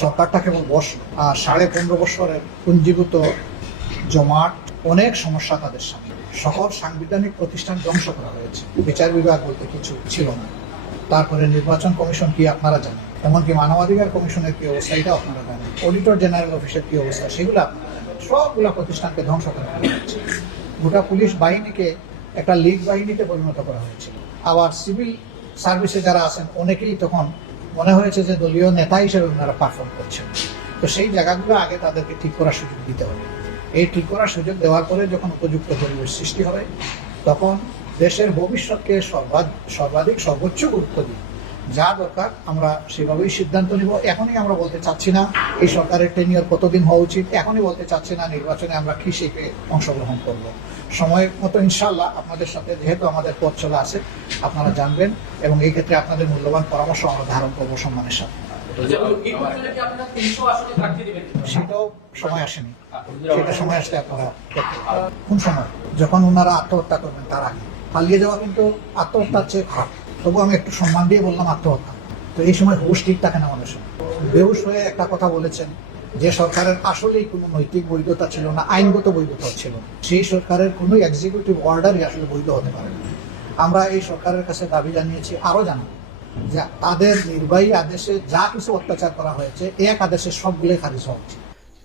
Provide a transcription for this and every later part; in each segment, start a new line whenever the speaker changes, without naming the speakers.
সরকারটা কেবল আর সাড়ে পনেরো বছরের পুঞ্জীভূত জমাট, অনেক সমস্যা তাদের সামনে। সকল সাংবিধানিক প্রতিষ্ঠান ধ্বংস করা হয়েছে। বিচার বিভাগ বলতে কিছু ছিল না। তারপরে নির্বাচন কমিশন কি আপনারা জানেন? এমনকি মানবাধিকার কমিশনের কি অবস্থা এটা আপনারা জানেন? অডিটর জেনারেল অফিসের কি অবস্থা, সেগুলো আপনারা জানেন। সবগুলো প্রতিষ্ঠানকে ধ্বংস করা হয়েছে। গোটা পুলিশ বাহিনীকে একটা লীগ বাহিনীতে পরিণত করা হয়েছিল আবার সিভিল সার্ভিসে যারা আছেন, অনেকেই তখন মনে হয়েছে যে দলীয় নেতা হিসেবে ওনারা পারফর্ম করছেন। তো সেই জায়গাগুলো আগে তাদেরকে ঠিক করার সুযোগ দিতে হবে। এই ঠিক করার সুযোগ দেওয়ার পরে যখন উপযুক্ত পরিবেশ সৃষ্টি হবে, তখন দেশের ভবিষ্যৎকে সর্বাধিক সর্বোচ্চ গুরুত্ব দিই যা দরকার আমরা সেভাবেই সিদ্ধান্ত নিব। এখনই আমরা বলতে চাচ্ছি না, এই সরকারের টেনিয়র কতদিন হওয়া উচিত? এখনই বলতে চাচ্ছি না নির্বাচনে আমরা কি শিখে অংশগ্রহণ করব। সময় মতো ইনশাল্লাহ আপনাদের সাথে যেহেতু আমাদের পথ চলা আছে আপনারা জানবেন এবং এই ক্ষেত্রে আপনাদের মূল্যবান পরামর্শ আমরা ধারণ করব সম্মানের সাথে। সেটাও সময় আসেনি। সেটা সময় আপনারা কোন সময়? যখন ওনারা আত্মহত্যা করবেন তার আগে। পালিয়ে যাওয়া কিন্তু আত্মহত্যার চেয়ে খারাপ। তবু আমি একটু সম্মান দিয়ে বললাম আত্মহত্যা। তো এই সময় হুশ ঠিক থাকে না মানুষের। বেহুশ হয়ে একটা কথা বলেছেন যে সরকারের আসলেই কোনো নৈতিক বৈধতা ছিল না, আইনগত বৈধতা ছিল। সেই সরকারের কোনো এক্সিকিউটিভ অর্ডারই আসলে বৈধ হতে পারে আমরা এই সরকারের কাছে দাবি জানিয়েছি, আরও জানাব, যে তাদের নির্বাহী আদেশে যা কিছু অত্যাচার করা হয়েছে এক আদেশে সবগুলোই খারিজ হওয়া উচিত।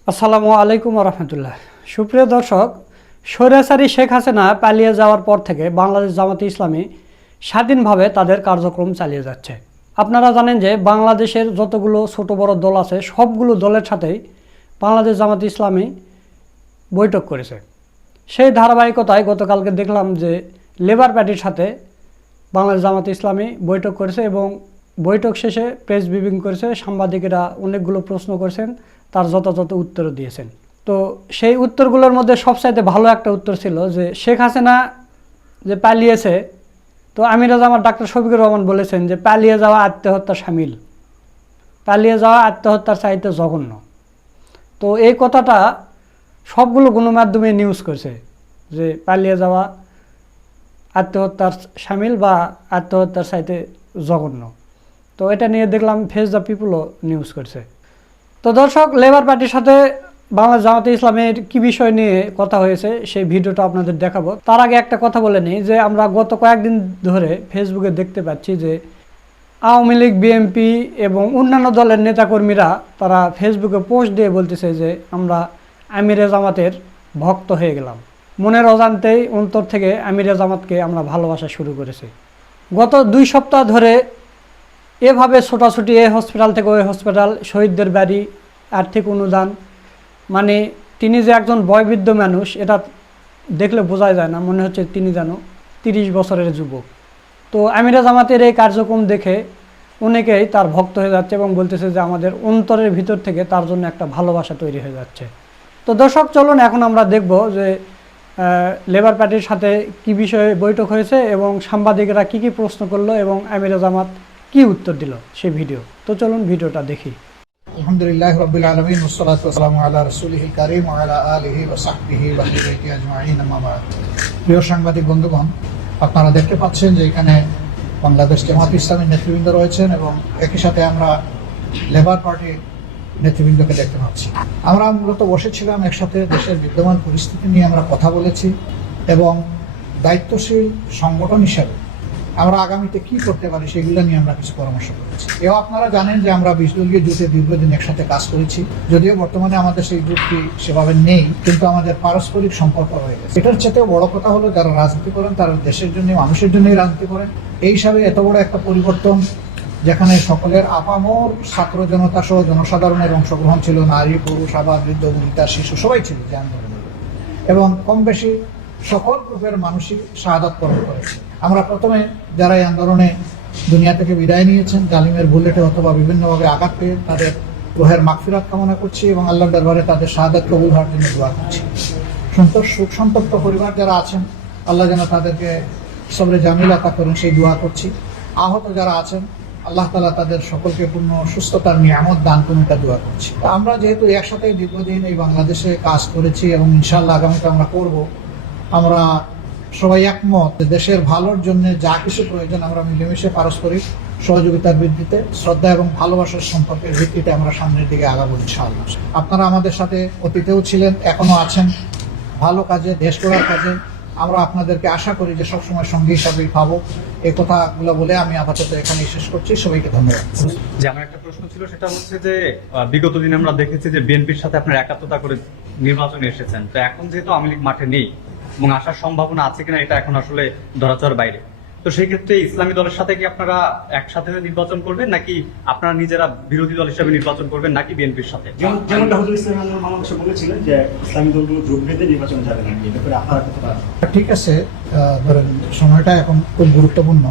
আসসালামু আলাইকুম রহমতুল্লাহ। সুপ্রিয় দর্শক, স্বৈরাচারী শেখ হাসিনা পালিয়ে যাওয়ার পর থেকে বাংলাদেশ জামাতে ইসলামী স্বাধীনভাবে তাদের কার্যক্রম চালিয়ে যাচ্ছে। আপনারা জানেন যে বাংলাদেশের যতগুলো ছোট বড় দল আছে, সবগুলো দলের সাথেই বাংলাদেশ জামাতে ইসলামী বৈঠক করেছে। সেই ধারাবাহিকতায় গতকালকে দেখলাম যে লেবার পার্টির সাথে বাংলাদেশ জামাতে ইসলামী বৈঠক করেছে এবং বৈঠক শেষে প্রেস ব্রিফিং করেছে। সাংবাদিকেরা অনেকগুলো প্রশ্ন করেছেন, তার যথাযথ উত্তরও দিয়েছেন। তো সেই উত্তরগুলোর মধ্যে সবচাইতে ভালো একটা উত্তর ছিল যে শেখ হাসিনা যে পালিয়েছে তো আমির আমার ডাক্তার শফিকুর রহমান বলেছেন যে পালিয়ে যাওয়া আত্মহত্যা সামিল। পালিয়ে যাওয়া আত্মহত্যার চাইতে জঘন্য। তো এই কথাটা সবগুলো গণমাধ্যমে নিউজ করছে যে পালিয়ে যাওয়া আত্মহত্যার সামিল বা আত্মহত্যার চাইতে জঘন্য। তো এটা নিয়ে দেখলাম ফেস দ্য পিপুলও নিউজ করছে। তো দর্শক লেবার পার্টির সাথে বাংলা জামাতে ইসলামের কি বিষয় নিয়ে কথা হয়েছে, সেই ভিডিওটা আপনাদের দেখাবো। তার আগে একটা কথা বলে নিই যে, আমরা গত কয়েকদিন ধরে ফেসবুকে দেখতে পাচ্ছি যে, আওয়ামী লীগ বিএনপি এবং অন্যান্য দলের নেতাকর্মীরা তারা ফেসবুকে পোস্ট দিয়ে বলতেছে যে, আমরা আমিরে জামাতের ভক্ত হয়ে গেলাম। মনের অজান্তেই অন্তর থেকে আমিরে জামাতকে আমরা ভালোবাসা শুরু করেছি। গত দুই সপ্তাহ ধরে এভাবে ছোটাছুটি এ হসপিটাল থেকে ওই হসপিটাল শহীদদের বাড়ি, আর্থিক অনুদান মানে তিনি যে একজন বয়বৃদ্ধ মানুষ, এটা দেখলে বোঝা যায় না, মনে হচ্ছে তিনি যেন তিরিশ বছরের যুবক। তো আমিরা জামাতের এই কার্যক্রম দেখে অনেকেই তার ভক্ত হয়ে যাচ্ছে এবং বলতেছে যে আমাদের অন্তরের ভিতর থেকে তার জন্য একটা ভালোবাসা তৈরি হয়ে যাচ্ছে। তো দর্শক, চলুন এখন আমরা দেখব যে লেবার পার্টির সাথে কি বিষয়ে বৈঠক হয়েছে এবং সাংবাদিকরা কি কি প্রশ্ন করল এবং আমিরা জামাত কি উত্তর দিল সেই ভিডিও। তো চলুন ভিডিওটা দেখি।
আলহামদুলিল্লাহ রবিল আলমিন ওসলাত ওসালাম আল্লাহ রসুলিহ কারিম আলা আলিহি আজমাইন প্রিয় সাংবাদিক বন্ধুগণ, আপনারা দেখতে পাচ্ছেন যে এখানে বাংলাদেশ জামাত ইসলামের নেতৃবৃন্দ রয়েছেন এবং একই সাথে আমরা লেবার পার্টির নেতৃবৃন্দকে দেখতে পাচ্ছি। আমরা মূলত বসেছিলাম একসাথে দেশের বিদ্যমান পরিস্থিতি নিয়ে আমরা কথা বলেছি এবং দায়িত্বশীল সংগঠন হিসাবে আমরা আগামীতে কি করতে পারি সেগুলো নিয়ে আমরা কিছু পরামর্শ করেছি। এও আপনারা জানেন যে আমরা বিশ দলীয় জোটে দীর্ঘদিন একসাথে কাজ করেছি। যদিও বর্তমানে আমাদের সেই গ্রুপটি সেভাবে নেই, কিন্তু আমাদের পারস্পরিক সম্পর্ক রয়ে গেছে। এটার চেয়েও বড় কথা হলো যারা রাজনীতি করেন, তারা দেশের জন্য, মানুষের জন্যই রাজনীতি করেন। এই হিসাবে এত বড় একটা পরিবর্তন যেখানে সকলের আপামর ছাত্র জনতা সহ জনসাধারণের অংশগ্রহণ ছিল, নারী, পুরুষ আবার বৃদ্ধ, বনিতা, শিশু, সবাই ছিল যে আন্দোলনে। এবং কম বেশি সকল গ্রুপের মানুষই শাহাদত বরণ করেছে। আমরা প্রথমে যারা এই আন্দোলনে দুনিয়া থেকে বিদায় নিয়েছেন জালিমের বুলেটে অথবা বিভিন্নভাবে আঘাত পেয়ে তাদের গ্রহের মাগফিরাত কামনা করছি এবং আল্লাহ দরবারে তাদের শাহাদত কবুল হওয়ার জন্য দোয়া করছি। সন্তোষ সুখ সন্তপ্ত পরিবার যারা আছেন, আল্লাহ যেন তাদেরকে সবরে জামিল আতা করেন, সেই দোয়া করছি। আহত যারা আছেন, আল্লাহ তালা তাদের সকলকে পূর্ণ সুস্থতার নিয়ামত দান করুন, এটা দোয়া করছি। তা আমরা যেহেতু একসাথে দীর্ঘদিন এই বাংলাদেশে কাজ করেছি এবং ইনশাল্লাহ আগামীতে আমরা করব, আমরা সবাই একমত দেশের ভালোর জন্য যা কিছু প্রয়োজন আমরা মিলেমিশে পারস্পরিক সহযোগিতার ভিত্তিতে, শ্রদ্ধা এবং ভালোবাসার সম্পর্কের ভিত্তিতে আমরা সামনের দিকে আগাবো ইনশাআল্লাহ। আপনারা আমাদের সাথে অতীতেও ছিলেন, এখনও আছেন। ভালো কাজে, দেশ করার কাজে আমরা আপনাদেরকে আশা করি যে সবসময় সঙ্গী হিসাবেই পাবো। এই কথাগুলো বলে আমি আপাতত এখানে শেষ করছি। সবাইকে ধন্যবাদ।
যে আমার একটা প্রশ্ন ছিল, সেটা হচ্ছে যে বিগত দিনে আমরা দেখেছি যে, বিএনপির সাথে আপনার একাত্মতা করে নির্বাচনে এসেছেন। তো এখন যেহেতু আওয়ামী লীগ মাঠে নেই এবং আসার সম্ভাবনা আছে কিনা এটা এখন আসলে ধরাচর বাইরে। তো সেই ক্ষেত্রে ইসলামী দলের সাথে কি আপনারা একসাথে নির্বাচন করবেন নাকি আপনারা নিজেরা বিরোধী দল হিসেবে নির্বাচন করবেন নাকি বিএনপির সাথে?
যেমন হুজুর ইসলাম বাংলাদেশে বলেছিলেন যে ইসলামী দলগুলো বেঁধে নির্বাচন যাবে না এই ব্যাপারে আপনারা
ঠিক আছে আহ, ধরেন সময়টা এখন খুব গুরুত্বপূর্ণ।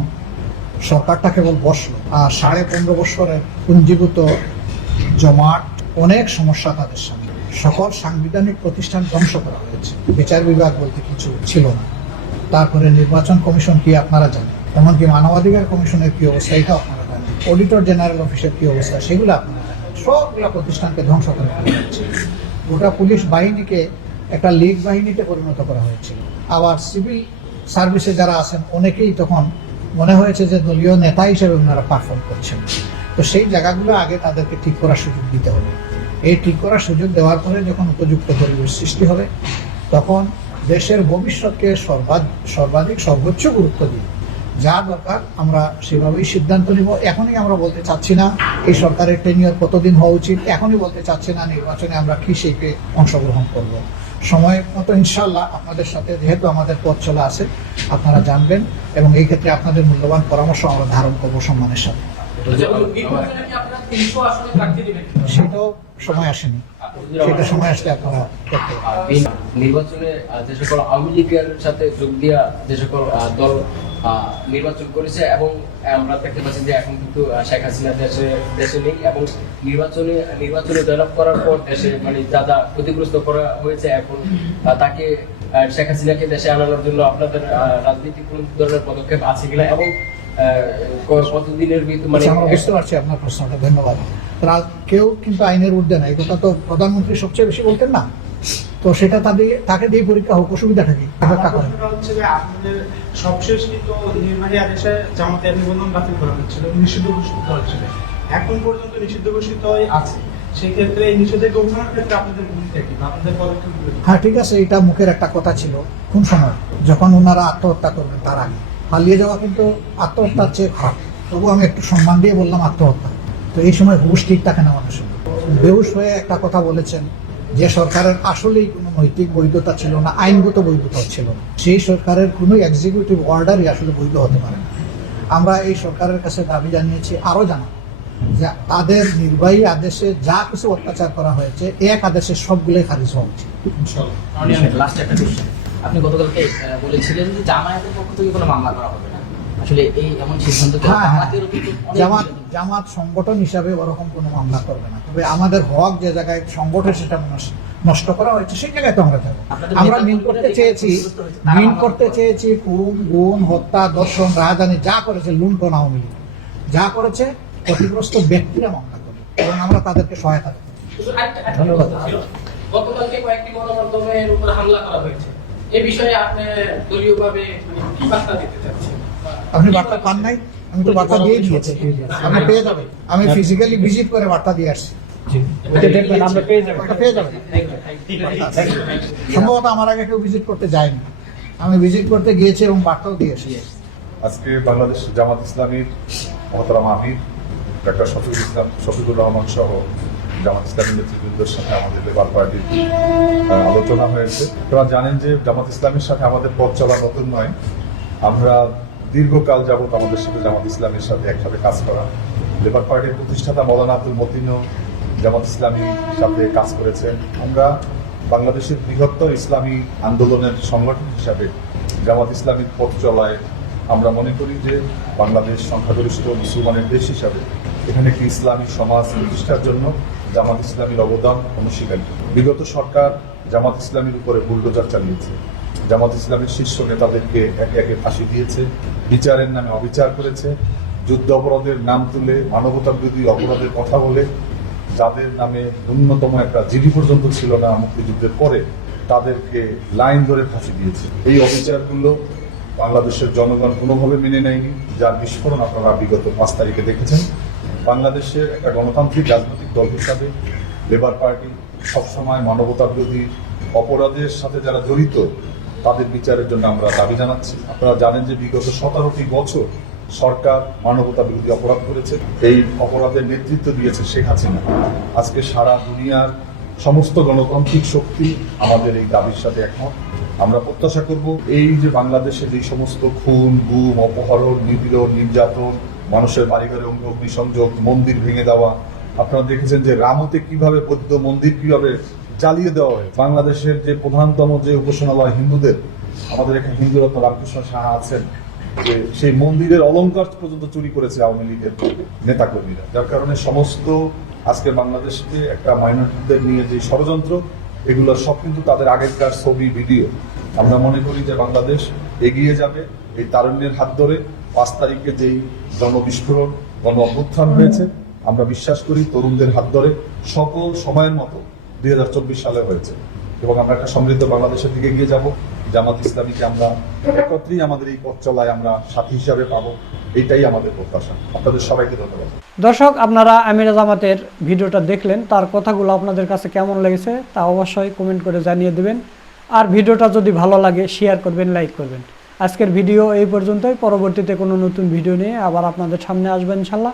সরকারটা কেবল বসল আর সাড়ে পনেরো বছরের পুঞ্জীভূত জমাট অনেক সমস্যা তাদের সামনে। সকল সাংবিধানিক প্রতিষ্ঠান ধ্বংস করা হয়েছে। বিচার বিভাগ বলতে কিছু ছিল না। তারপরে নির্বাচন কমিশন কি আপনারা জানেন? এমনকি মানবাধিকার কমিশনের কি অবস্থা এটা আপনারা জানেন। অডিটর জেনারেল অফিসের কি অবস্থা, সেগুলো আপনারা জানেন। সবগুলা প্রতিষ্ঠানকে ধ্বংস করে হয়েছে। গোটা পুলিশ বাহিনীকে একটা লিগ বাহিনীতে পরিণত করা হয়েছিল আবার সিভিল সার্ভিসে যারা আছেন, অনেকেই তখন মনে হয়েছে যে দলীয় নেতা হিসেবে ওনারা পারফর্ম করছেন। তো সেই জায়গাগুলো আগে তাদেরকে ঠিক করার সুযোগ দিতে হবে। এই ঠিক করার সুযোগ দেওয়ার পরে যখন উপযুক্ত পরিবেশ সৃষ্টি হবে, তখন দেশের ভবিষ্যৎকে সর্বাধিক সর্বাধিক সর্বোচ্চ গুরুত্ব দিই যা দরকার আমরা সেভাবেই সিদ্ধান্ত নিব। এখনই আমরা বলতে চাচ্ছি না, এই সরকারের টেনিয়র কতদিন হওয়া উচিত? এখনই বলতে চাচ্ছি না নির্বাচনে আমরা কি সেইকে অংশগ্রহণ করব। সময় মতো ইনশাল্লাহ আপনাদের সাথে, যেহেতু আমাদের পথ চলা আছে, আপনারা জানবেন এবং এই ক্ষেত্রে আপনাদের মূল্যবান পরামর্শ আমরা ধারণ করব সম্মানের সাথে।
দিবেন।
সেটাও সময় আসেনি। সেটা সময় আসলে আপনারা
নির্বাচনে যে সকল আওয়ামী লীগের সাথে যোগ দিয়া যে সকল দল নির্বাচন করেছে এবং আমরা দেখতে পাচ্ছি যে এখন কিন্তু শেখ হাসিনা দেশে দেশে নেই এবং নির্বাচনে নির্বাচনে জয়লাভ করার পর দেশে মানে যা যা ক্ষতিগ্রস্ত করা হয়েছে এখন তাকে আহ, শেখ হাসিনাকে দেশে আনানোর জন্য আপনাদের আহ, রাজনৈতিক কোন ধরনের পদক্ষেপ আছে কিনা এবং কতদিনের ভিতর মানে
আচ্ছা, বুঝতে পারছি আপনার প্রশ্নটা ধন্যবাদ। কেউ কিন্তু আইনের ঊর্ধ্বে নাই কথা তো প্রধানমন্ত্রী সবচেয়ে বেশি বলতেন না। তো সেটা তাদের তাকে দিয়ে পরীক্ষা হোক অসুবিধাটা কি? অপেক্ষা করেন
হচ্ছে যে আপনাদের সবশেষ কিন্তু নির্বাহী আদেশে জামাতের নিবন্ধন বাতিল করা হচ্ছিল নিষিদ্ধ ঘোষিত হচ্ছিল। এখন পর্যন্ত নিষিদ্ধ ঘোষিত হয়ে আছে। সেই ক্ষেত্রে এই নিষেধাজ্ঞা উঠানোর ক্ষেত্রে আপনাদের ভূমিকা কি আপনাদের পদক্ষেপ
হ্যাঁ ঠিক আছে এটা মুখের একটা কথা ছিল। কোন সময়? যখন ওনারা আত্মহত্যা করবেন তার আগে। পালিয়ে যাওয়া কিন্তু আত্মহত্যার চেয়ে খারাপ। তবু আমি একটু সম্মান দিয়ে বললাম আত্মহত্যা। তো এই সময় হুশ ঠিক থাকে না মানুষের। বেহুশ হয়ে একটা কথা বলেছেন যে সরকারের আসলেই কোনো নৈতিক বৈধতা ছিল না আইনগত বৈধতা ছিল না। সেই সরকারের কোনো এক্সিকিউটিভ অর্ডারই আসলে বৈধ হতে পারে না। আমরা এই সরকারের কাছে দাবি জানিয়েছি আরও জানাব যে তাদের নির্বাহী আদেশে যা কিছু অত্যাচার করা হয়েছে এক আদেশে সবগুলোই খারিজ হওয়া উচিত।
লাস্ট একটা কোশ্চেন আপনি গতকালকে বলেছিলেন যে জামায়াতের পক্ষ থেকে কোনো মামলা করা হবে না। আসলে এই এমন সিদ্ধান্ত তো
হ্যাঁ, হ্যাঁ।
জামাতেরও কিন্তু অনেক
জামাত জামাত সংগঠন হিসাবে ওরকম কোনো মামলা করবে না। তবে আমাদের হক যে জায়গায় সংগঠন সেটা নষ্ট- নষ্ট করা হয়েছে সেই জায়গায় তো আমরা যাব। আমরা মিন করতে চেয়েছি
ক্ষতিগ্রস্ত হয়েছে, তারা
মিন করতে চেয়েছি খুন গুণ হত্যা দর্শন রাজধানী যা করেছে লুণ্ঠন আওয়ামী লীগ। যা করেছে ক্ষতিগ্রস্ত ব্যক্তিরা মামলা করে এবং আমরা তাদেরকে সহায়তা ধন্যবাদ।
গতকালকে কয়েকটি গণমাধ্যমের উপর হামলা করা হয়েছে। এ বিষয়ে আপনি দলীয়ভাবে মানে কি বার্তা দিতে চাচ্ছেন?
আপনি বার্তা পান নাই? আমি তো বার্তা দিয়ে দিয়েছি। আপনি পেয়ে যাবেন। আমি ফিজিক্যালি ভিজিট করে বার্তা দিয়ে আসছি।
এটা দেখবেন আমরা পেয়ে যাব
ওটা পেয়ে যাবেন। সম্ভবত আমার আগে কেউ ভিজিট করতে যায়নি। আমি ভিজিট করতে গিয়েছি এবং বার্তাও দিয়ে এসেছি
আজকে বাংলাদেশ জামাত ইসলামীর মহতারাম আমির ডক্টর শফিকুল ইসলাম শফিকুর রহমান সহ জামাত ইসলামী নেতৃবৃন্দের সাথে আমাদের লেবার পার্টির আলোচনা হয়েছে। আপনারা জানেন যে জামাত ইসলামের সাথে আমাদের পথ চলা নতুন নয়। আমরা দীর্ঘকাল যাবত আমাদের সাথে জামাত ইসলামের সাথে একসাথে কাজ করা। লেবার পার্টির প্রতিষ্ঠাতা মৌলানা আব্দুল মতিনও জামাত ইসলামীর সাথে কাজ করেছেন। আমরা বাংলাদেশের বৃহত্তর ইসলামী আন্দোলনের সংগঠন হিসাবে জামাত ইসলামীর পথ চলায় আমরা মনে করি যে বাংলাদেশ সংখ্যাগরিষ্ঠ মুসলমানের দেশ হিসাবে এখানে একটি ইসলামী সমাজ প্রতিষ্ঠার জন্য জামাত ইসলামীর অবদান অনস্বীকার্য। বিগত সরকার জামাত ইসলামের উপরে বুলডোজার চালিয়েছে। জামাত ইসলামের শীর্ষ নেতাদেরকে একে একে ফাঁসি দিয়েছে, বিচারের নামে অবিচার করেছে, যুদ্ধ অপরাধের নাম তুলে মানবতা বিরোধী অপরাধের কথা বলে, যাদের নামে ন্যূনতম একটা জিডি পর্যন্ত ছিল না মুক্তিযুদ্ধের পরে, তাদেরকে লাইন ধরে ফাঁসি দিয়েছে। এই অবিচারগুলো বাংলাদেশের জনগণ কোনোভাবে মেনে নেয়নি, যার বিস্ফোরণ আপনারা বিগত পাঁচ তারিখে দেখেছেন। বাংলাদেশের একটা গণতান্ত্রিক রাজনৈতিক দল হিসাবে লেবার পার্টি সবসময় মানবতা বিরোধী অপরাধের সাথে যারা জড়িত, তাদের বিচারের জন্য আমরা দাবি জানাচ্ছি। আপনারা জানেন যে বিগত সতেরোটি বছর সরকার মানবতা বিরোধী অপরাধ করেছে। এই অপরাধের নেতৃত্ব দিয়েছে শেখ হাসিনা। আজকে সারা দুনিয়ার সমস্ত গণতান্ত্রিক শক্তি আমাদের এই দাবির সাথে একমত। আমরা প্রত্যাশা করব এই যে বাংলাদেশে যে সমস্ত খুন, গুম, অপহরণ, নিপীড়ন, নির্যাতন, মানুষের বাড়িঘরে অগ্নিসংযোগ, মন্দির ভেঙে দেওয়া আপনারা দেখেছেন যে রামতে কীভাবে বৌদ্ধ মন্দির, কীভাবে জ্বালিয়ে দেওয়া হয়। বাংলাদেশের যে প্রধানতম যে উপাসনালয় হিন্দুদের, আমাদের এখানে হিন্দু রত্ন রামকৃষ্ণ সাহা আছেন, যে সেই মন্দিরের অলঙ্কার পর্যন্ত চুরি করেছে আওয়ামী লীগের নেতাকর্মীরা। যার কারণে সমস্ত আজকে বাংলাদেশকে একটা মাইনরিটিদের নিয়ে যে ষড়যন্ত্র, এগুলো সব কিন্তু তাদের আগেরকার ছবি, ভিডিও। আমরা মনে করি যে বাংলাদেশ এগিয়ে যাবে এই তারুণ্যের হাত ধরে। পাঁচ তারিখে যেই জনবিস্ফোরণ গণ অভ্যুত্থান হয়েছে আমরা বিশ্বাস করি তরুণদের হাত ধরে সকল সময়ের মতো দুই হাজার চব্বিশ সালে হয়েছে। এবং আমরা একটা সমৃদ্ধ বাংলাদেশের দিকে এগিয়ে যাব। জামাত ইসলামীকে আমরা একত্রেই আমাদের এই পথ চলায় আমরা সাথী হিসাবে পাবো। এটাই আমাদের প্রত্যাশা। আপনাদের সবাইকে ধন্যবাদ।
দর্শক, আপনারা আমিরা জামাতের ভিডিওটা দেখলেন, তার কথাগুলো আপনাদের কাছে কেমন লেগেছে তা অবশ্যই কমেন্ট করে জানিয়ে দেবেন। আর ভিডিওটা যদি ভালো লাগে শেয়ার করবেন লাইক করবেন। আজকের ভিডিও এই পর্যন্তই। পরবর্তীতে কোনো নতুন ভিডিও নিয়ে আবার আপনাদের সামনে আসবেন, ইনশাল্লাহ।